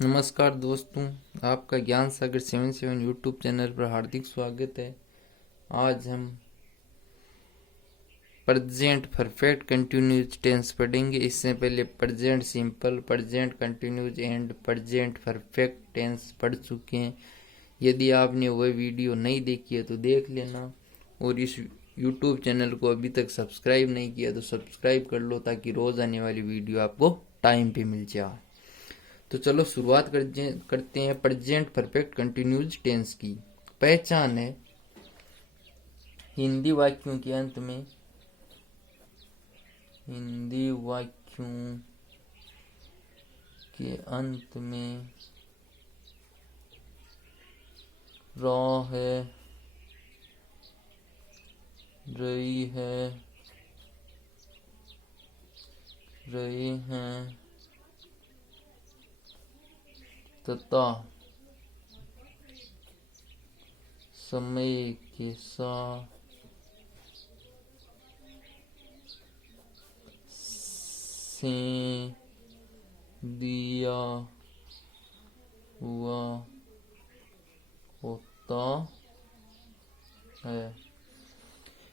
नमस्कार दोस्तों, आपका ज्ञान सागर 77 यूट्यूब चैनल पर हार्दिक स्वागत है। आज हम प्रेजेंट परफेक्ट कंटिन्यूज टेंस पढ़ेंगे। इससे पहले present simple, present continuous and present perfect tense पढ़ चुके हैं। यदि आपने वह वीडियो नहीं देखी है तो देख लेना, और इस यूट्यूब चैनल को अभी तक सब्सक्राइब नहीं किया तो सब्सक्राइब कर लो, ताकि रोज़ आने वाली वीडियो आपको टाइम पे मिल जाए। तो चलो शुरुआत करते हैं प्रेजेंट परफेक्ट कंटिन्यूज टेंस की। पहचान है हिंदी वाक्यों के अंत में रॉ है, रही है, रहे हैं तथा समय के साथ से दिया हुआ होता है।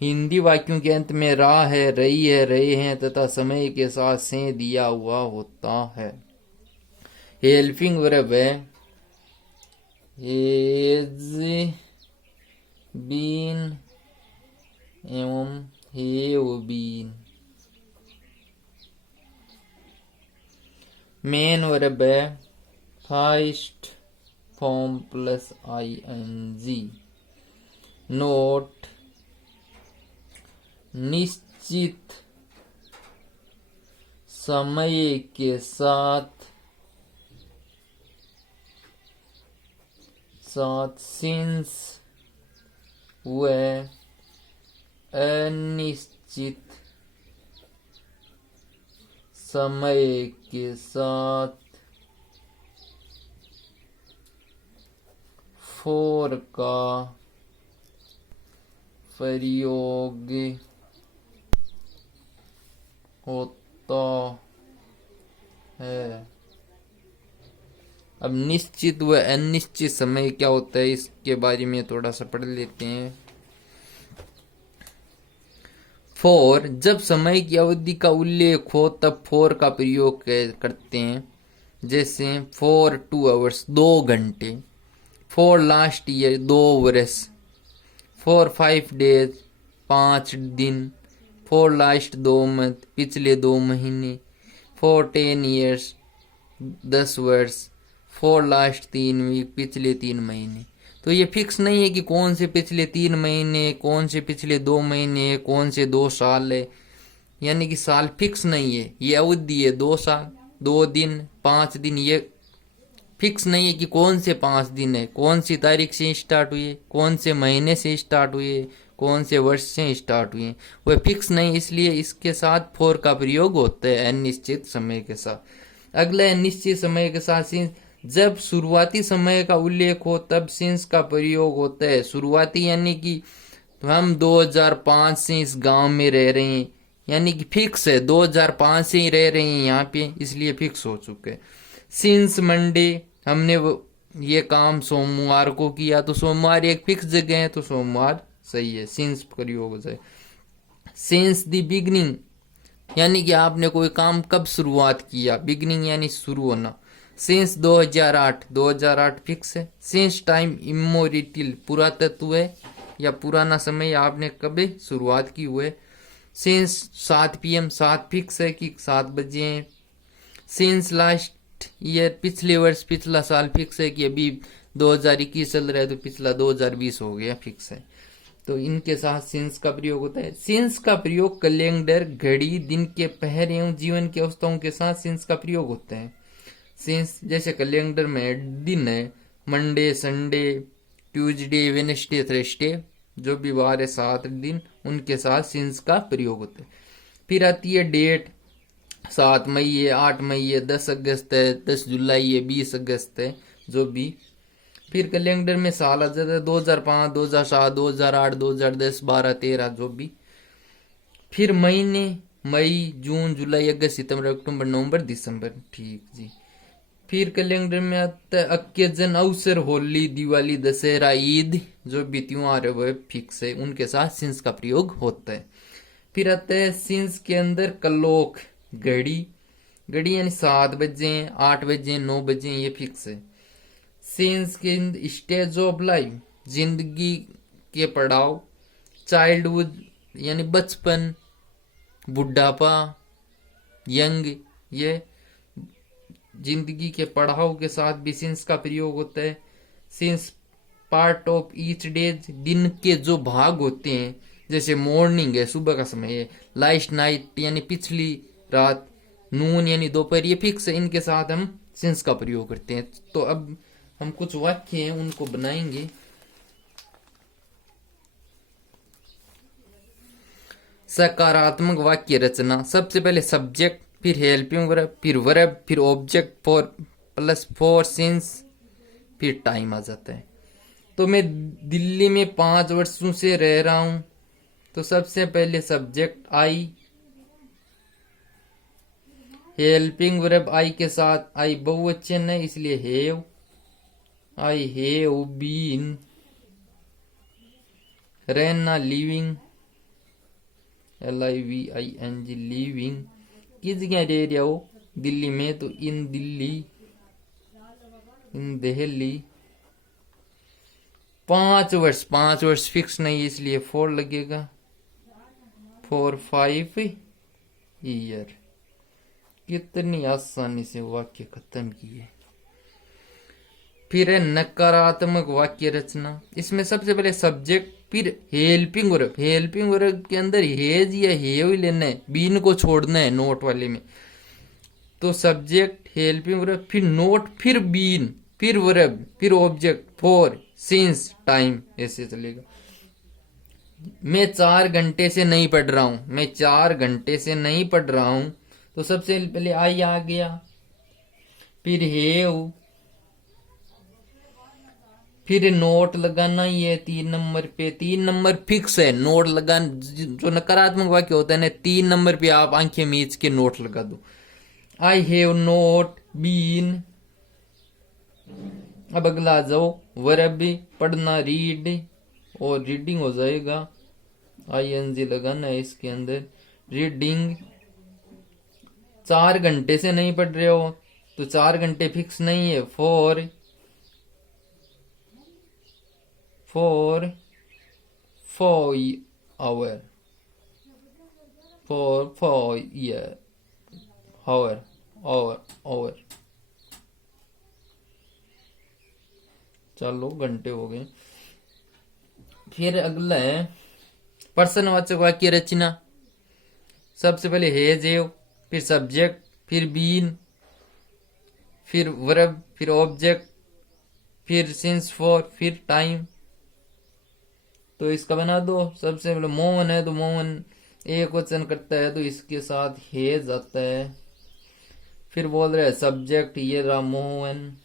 हिंदी वाक्यों के अंत में रा है, रही है, रहे हैं तथा समय के साथ से दिया हुआ होता है। हेल्पिंग वर्ब है हेज बीन एवं हैव बीन। मेन वर्ब है first form plus ing। Note निश्चित समय के साथ सिंस व अनिश्चित समय के साथ फॉर का प्रयोग होता है। अब निश्चित व अनिश्चित समय क्या होता है, इसके बारे में थोड़ा सा पढ़ लेते हैं। फॉर, जब समय की अवधि का उल्लेख हो तब फॉर का प्रयोग करते हैं। जैसे फॉर 2 आवर्स 2 घंटे, फॉर लास्ट ईयर 2 वर्ष, फॉर 5 डेज 5 दिन, फॉर लास्ट 2 मंथ पिछले 2 महीने, फॉर 10 ईयर्स 10 वर्ष, फॉर लास्ट 3 वीक पिछले 3 महीने। तो ये फिक्स नहीं है कि कौन से पिछले 3 महीने, कौन से पिछले 2 महीने, कौन से 2 साल है। यानी कि साल फिक्स नहीं है, ये अवधि है 2 साल 2 दिन 5 दिन। ये फिक्स नहीं है कि कौन से 5 दिन है, कौन सी तारीख से स्टार्ट हुए, कौन से महीने से स्टार्ट हुए, कौन से वर्ष से स्टार्ट हुए, वह फिक्स नहीं। इसलिए इसके साथ फॉर का प्रयोग होता है अनिश्चित समय के साथ। अगला अनिश्चित समय के साथ सिंस, जब शुरुआती समय का उल्लेख हो तब सिंस का प्रयोग होता है। शुरुआती यानी कि हम 2005 से इस गांव में रह रहे हैं, यानी कि फिक्स है 2005 से ही रह रहे हैं यहाँ पे, इसलिए फिक्स हो चुके हैं। सिंस मंडे, हमने ये काम सोमवार को किया, तो सोमवार एक फिक्स जगह है तो सोमवार सही है, सिंस प्रयोग हो जाए। सिंस द बिगनिंग, यानी कि आपने कोई काम कब शुरुआत किया, बिगनिंग यानी शुरू होना। सिंस 2008 फिक्स है। सिंस टाइम इमोरिटल, पुरातत्व है या पुराना समय, आपने कभी शुरुआत की हुए। सिंस 7 PM 7 फिक्स है कि 7 बजे हैं। सिंस लास्ट ईयर, पिछले वर्ष पिछला साल फिक्स है कि अभी 2021 चल रहा है तो पिछला 2020 हो गया, फिक्स है। तो इनके साथ सिंस का प्रयोग होता है। सिंस का प्रयोग कैलेंडर, घड़ी, दिन के पहर एवं जीवन की अवस्थाओं के साथ सिंस का प्रयोग होता है। सिंस जैसे कैलेंडर में दिन है, Monday, Sunday, Tuesday, Wednesday, Thursday, जो भी वार है 7 दिन, उनके साथ सिंस का प्रयोग होता है। फिर आती है डेट, 7 मई है, 8 मई है, 10 अगस्त है, 10 जुलाई है, 20 अगस्त है, जो भी। फिर कैलेंडर में साल आ जाता है 2005, 2007, 2008, 2010, 12, 13, जो भी। फिर महीने, मई, जून, जुलाई, अगस्त, सितंबर, अक्टूबर, नवंबर, दिसंबर, ठीक जी। फिर कैलेंडर में आता है अकेजन, अवसर, होली, दिवाली, दशहरा, ईद, जो भी त्योहार है वह फिक्स है, उनके साथ सिंस का प्रयोग होता है। फिर आता है सिंस के अंदर क्लॉक, घड़ी, घड़ी यानी 7 बजे, 8 बजे, 9 बजे, ये फिक्स है। सिंस के स्टेज ऑफ लाइफ, जिंदगी के पड़ाव, चाइल्डहुड यानी बचपन, बुढ़ापा, यंग, ये जिंदगी के पड़ाव के साथ भी सिंस का प्रयोग होता है। Since part of each days, दिन के जो भाग होते हैं, जैसे मॉर्निंग है, सुबह का समय है, लास्ट नाइट यानी पिछली रात, नून यानी दोपहर, ये फिक्स है, इनके साथ हम सिंस का प्रयोग करते हैं। तो अब हम कुछ वाक्य हैं उनको बनाएंगे। सकारात्मक वाक्य रचना, सबसे पहले सब्जेक्ट, फिर हेल्पिंग वर्ब, फिर वर्ब, फिर object for plus for since, फिर टाइम आ जाता है। तो मैं दिल्ली में 5 वर्षों से रह रहा हूं, तो सबसे पहले subject I, helping verb I के साथ, आई बहुवचन है इसलिए हैव, आई हैव बीन, रहना लिविंग, LIVING लिविंग, किस जगह रह रहा हो, दिल्ली में, तो इन दिल्ली, इन दिल्ली। 5 वर्ष, 5 वर्ष फिक्स नहीं इसलिए 4 लगेगा, 5 ईयर। कितनी आसानी से वाक्य खत्म किए। फिर है नकारात्मक वाक्य रचना, इसमें सबसे पहले सब्जेक्ट, फिर हेल्पिंग वर्ब, हेल्पिंग वर्ब के अंदर हेज या हेव ही लेना है, बीन को छोड़ना है नोट वाले में। तो सब्जेक्ट, हेल्पिंग वर्ब, फिर नोट, फिर बीन, फिर वर्ब, फिर ऑब्जेक्ट, फॉर, सिंस, टाइम, ऐसे चलेगा। मैं 4 घंटे से नहीं पढ़ रहा हूं, मैं 4 घंटे से नहीं पढ़ रहा हूं, तो सबसे पहले आई आ गया, फिर हेव, फिर नोट लगाना ही है 3 नंबर पे, 3 नंबर फिक्स है नोट लगाना। जो नकारात्मक वाक्य होता है ना, 3 नंबर पे आप आंखें मीच के नोट लगा दो। I have not been. अब अगला आ जाओ, वर्ब, पढ़ना, रीड, और रीडिंग हो जाएगा, ING लगाना है इसके अंदर, रीडिंग। 4 घंटे से नहीं पढ़ रहे हो, तो 4 घंटे फिक्स नहीं है, 4 आवर, 4 ईयर, आवर, आवर। चलो घंटे हो गए। फिर अगला है प्रश्नवाचक वाक्य रचना, सबसे पहले हैज हैव, फिर सब्जेक्ट, फिर बीन, फिर वर्ब, फिर ऑब्जेक्ट, फिर सिंस, फॉर, फिर टाइम। तो इसका बना दो। सबसे पहले मोहन है, तो मोहन एक वचन करता है, तो इसके साथ हेज आता है। फिर बोल रहे हैं सब्जेक्ट, ये रहा मोहन,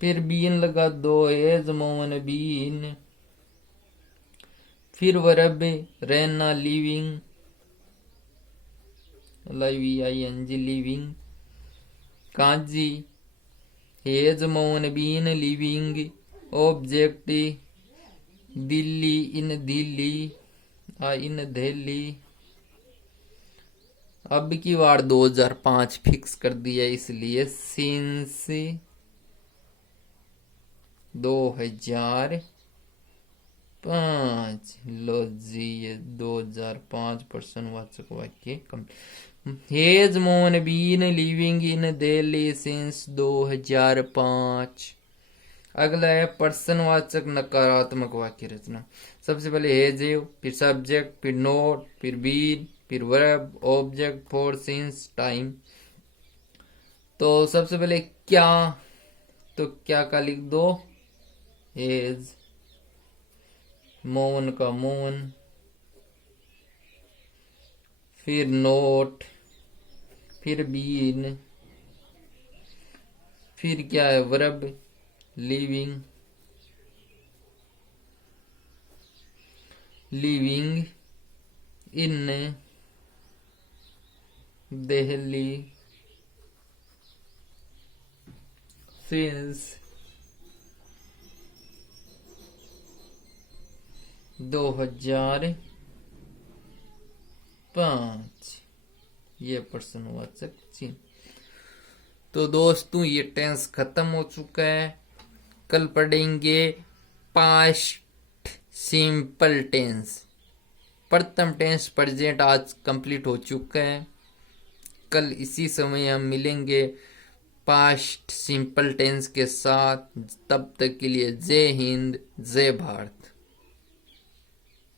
फिर बीन लगा दो, हेज मोहन बीन, फिर वर्ब, रहना, लिविंग, LIVING लिविंग, काजी, has Mohan been living, object, Delhi, in Delhi, in Delhi. अब की बार 2005 फिक्स कर दिया, इसलिए सिंस 2005। लो जी, ये 2005 प्रश्नवाचक वाक्य has Mohan been living in Delhi since 2005। अगला है प्रश्नवाचक नकारात्मक वाक्य रचना, सबसे पहले हेज हैव, फिर सब्जेक्ट, फिर नोट, फिर बीन, फिर verb, object, for, since, time. तो सबसे पहले क्या, तो क्या का लिख दो, हेज, मोहन का मोहन, फिर नोट, फिर बीन, फिर क्या है verb, living, living in Delhi, since 2005 ये प्रश्नवाचक चिन्ह। तो दोस्तों ये टेंस खत्म हो चुका है। कल पढ़ेंगे पास्ट सिंपल टेंस। प्रथम टेंस प्रेजेंट आज कंप्लीट हो चुका है। कल इसी समय हम मिलेंगे पास्ट सिंपल टेंस के साथ। तब तक के लिए जय हिंद, जय भारत।